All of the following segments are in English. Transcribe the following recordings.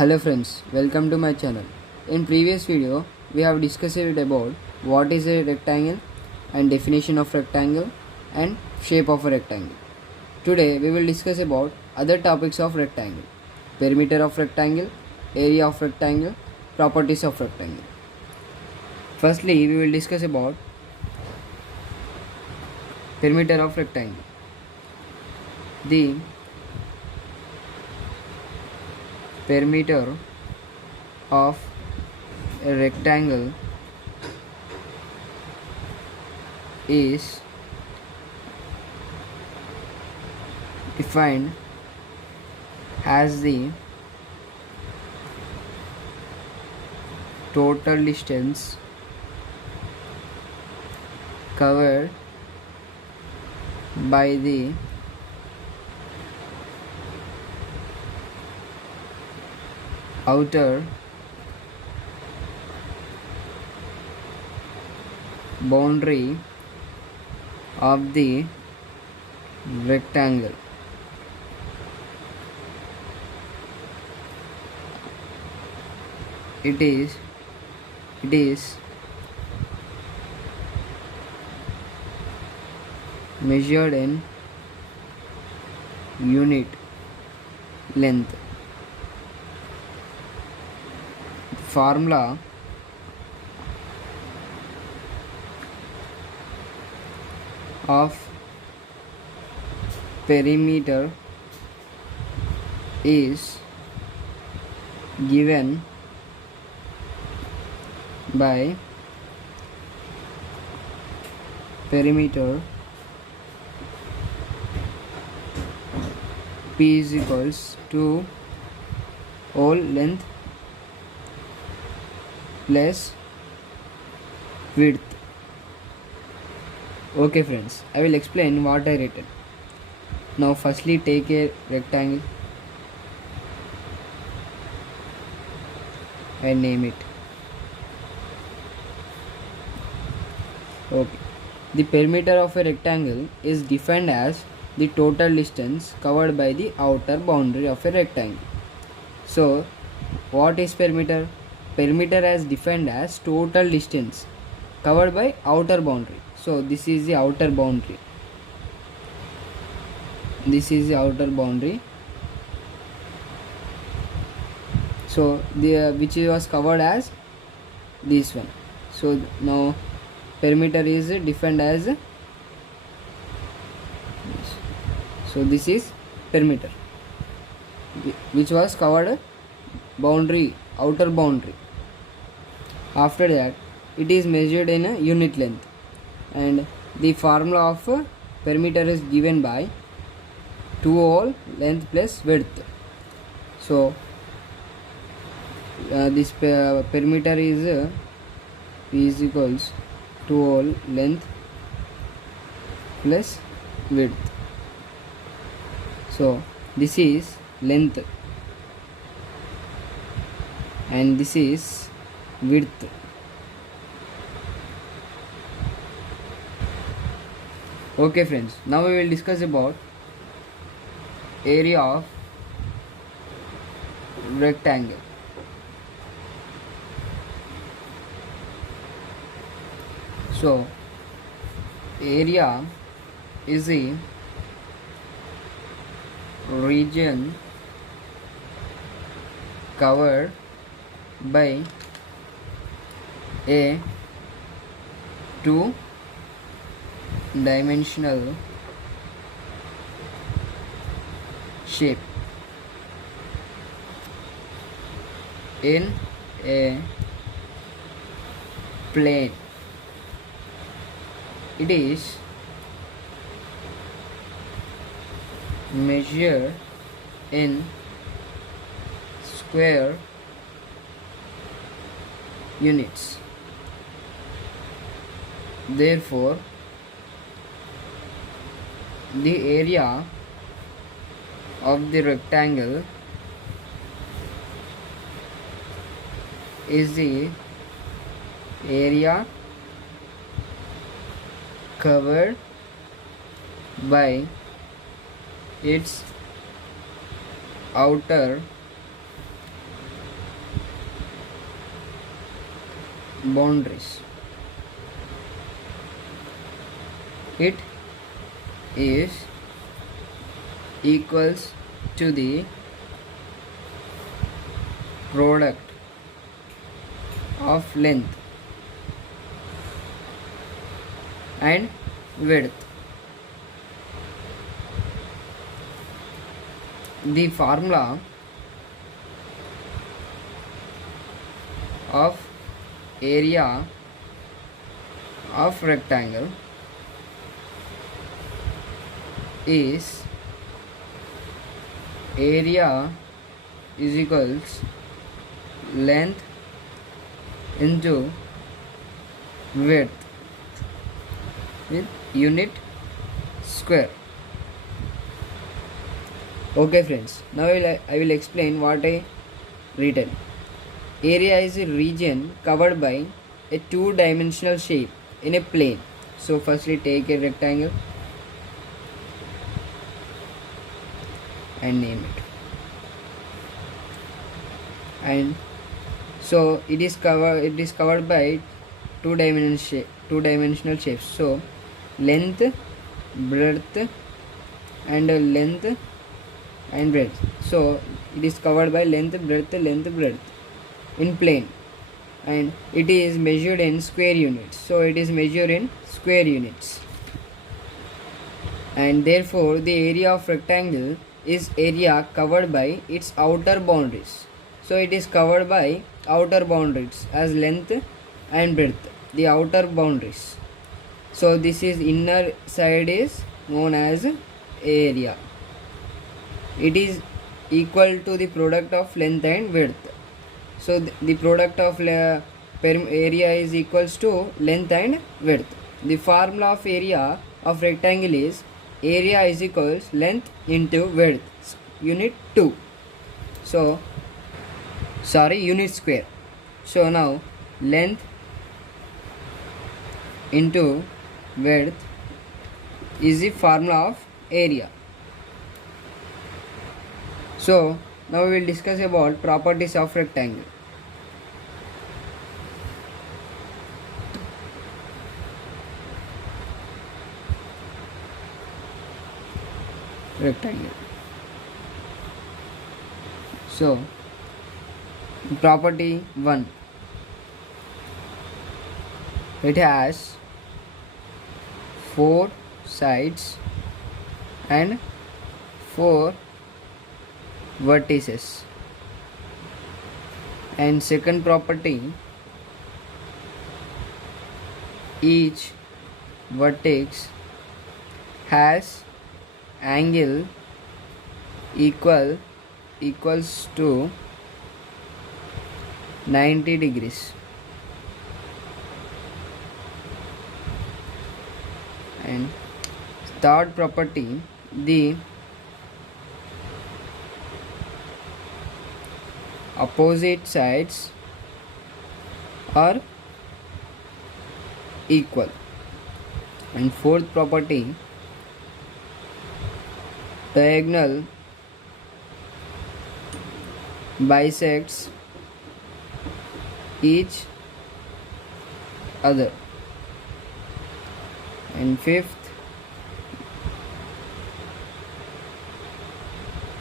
Hello friends, welcome to my channel. In previous video, we have discussed about what is a rectangle and definition of rectangle and shape of a rectangle. Today we will discuss about other topics of rectangle, perimeter of rectangle, area of rectangle, properties of rectangle. Firstly, we will discuss about perimeter of rectangle. The perimeter of a rectangle is defined as the total distance covered by the outer boundary of the rectangle. It is measured in unit length. Formula of perimeter is given by perimeter P is equals to all length plus width. Okay friends, I will explain what I written. Now firstly take a rectangle and name it. Okay. The perimeter of a rectangle is defined as the total distance covered by the outer boundary of a rectangle. So what is perimeter? Perimeter is defined as total distance covered by outer boundary. So this is the outer boundary. This is the outer boundary. So the which was covered as this one. So now perimeter is defined as this. So this is perimeter which was covered boundary, outer boundary. After that it is measured in a unit length, and the formula of perimeter is given by 2 all length plus width. So this perimeter is P is equals to all length plus width. So this is length and this is width. Okay friends, now we will discuss about area of rectangle. So area is a region covered by a two-dimensional shape in a plane. It is measured in square units. Therefore, the area of the rectangle is the area covered by its outer boundaries. It is equals to the product of length and width. The formula of area of rectangle is area is equals length into width with unit square. Okay friends, now I will explain what I written. Area is a region covered by a two-dimensional shape in a plane. So firstly take a rectangle and name it. And so it is covered by two-dimensional shapes. So length, breadth, and length and breadth. So it is covered by length, breadth in plane, and it is measured in square units. So it is measured in square units, and therefore the area of rectangle is area covered by its outer boundaries. So it is covered by outer boundaries as length and breadth, the outer boundaries. So this is inner side is known as area. It is equal to the product of length and width. So the product of area is equals to length and width. The formula of area of rectangle is area is equals length into width, unit 2. So unit square. So now length into width is the formula of area. So now we will discuss about properties of rectangle. So property 1, it has 4 sides and 4 vertices. And second property, each vertex has angle equals to 90 degrees. And third property, the opposite sides are equal. And fourth property, diagonal bisects each other. And fifth,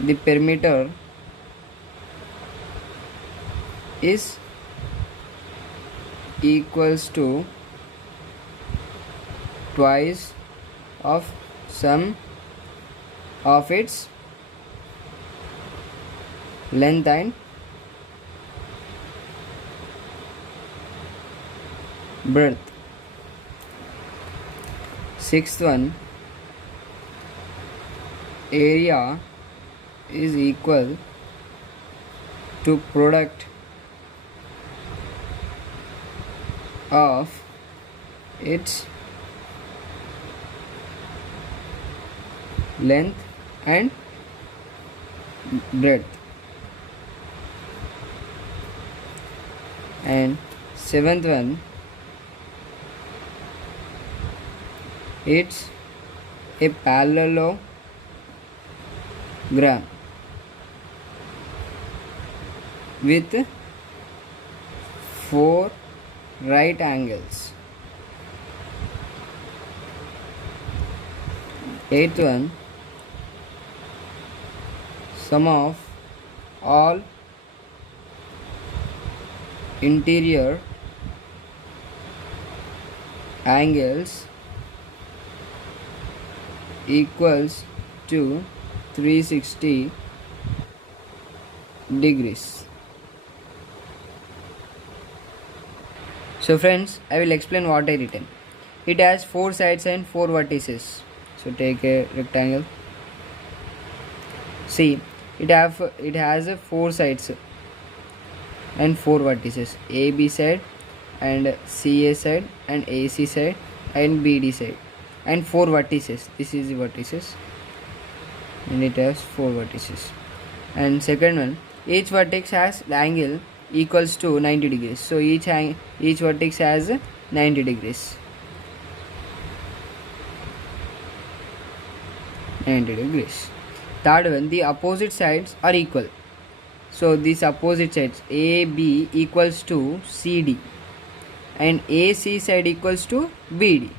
the perimeter is equals to twice of sum of its length and breadth. Sixth one, area is equal to product of its length and breadth. And seventh one, it's a parallelogram with 4 right angles. Eighth one, sum of all interior angles equals to 360 degrees. So friends, I will explain what I written. It has 4 sides and 4 vertices. So take a rectangle. See, it has 4 sides and 4 vertices, AB side and CA side and AC side and BD side, and 4 vertices. This is the vertices, and it has 4 vertices. And second one, each vertex has the angle equals to 90 degrees. So each vertex has 90 degrees. 90 degrees. Third one, the opposite sides are equal. So these opposite sides, AB equals to CD and AC side equals to BD,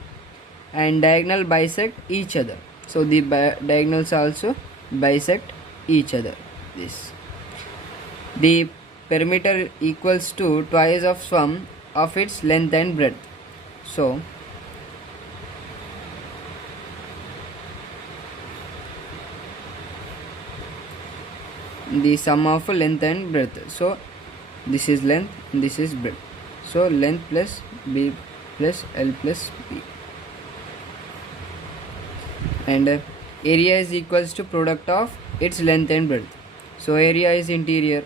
and diagonal bisect each other. So the diagonals also bisect each other. This, the perimeter equals to twice of sum of its length and breadth. So the sum of length and breadth. So this is length and this is breadth. So length plus B plus L plus B. And area is equals to product of its length and breadth. So area is interior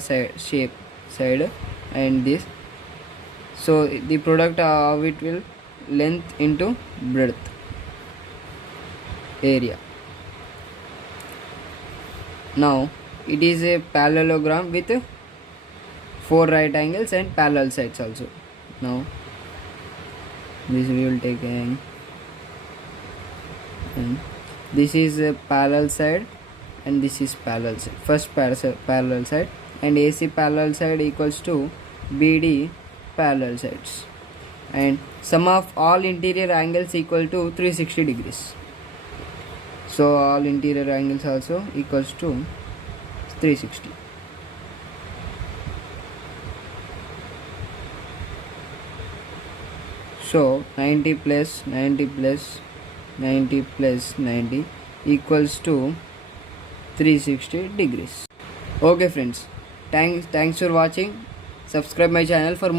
side, shape side, and this. So the product of it will length into breadth, area. Now it is a parallelogram with 4 right angles and parallel sides also. Now this we will take and this is a parallel side and this is parallel side. First parallel side, and AC parallel side equals to BD parallel sides, and sum of all interior angles equal to 360 degrees. So all interior angles also equals to 360. So 90 plus 90 plus 90 plus 90 equals to 360 degrees. Okay friends, thanks for watching. Subscribe my channel for more.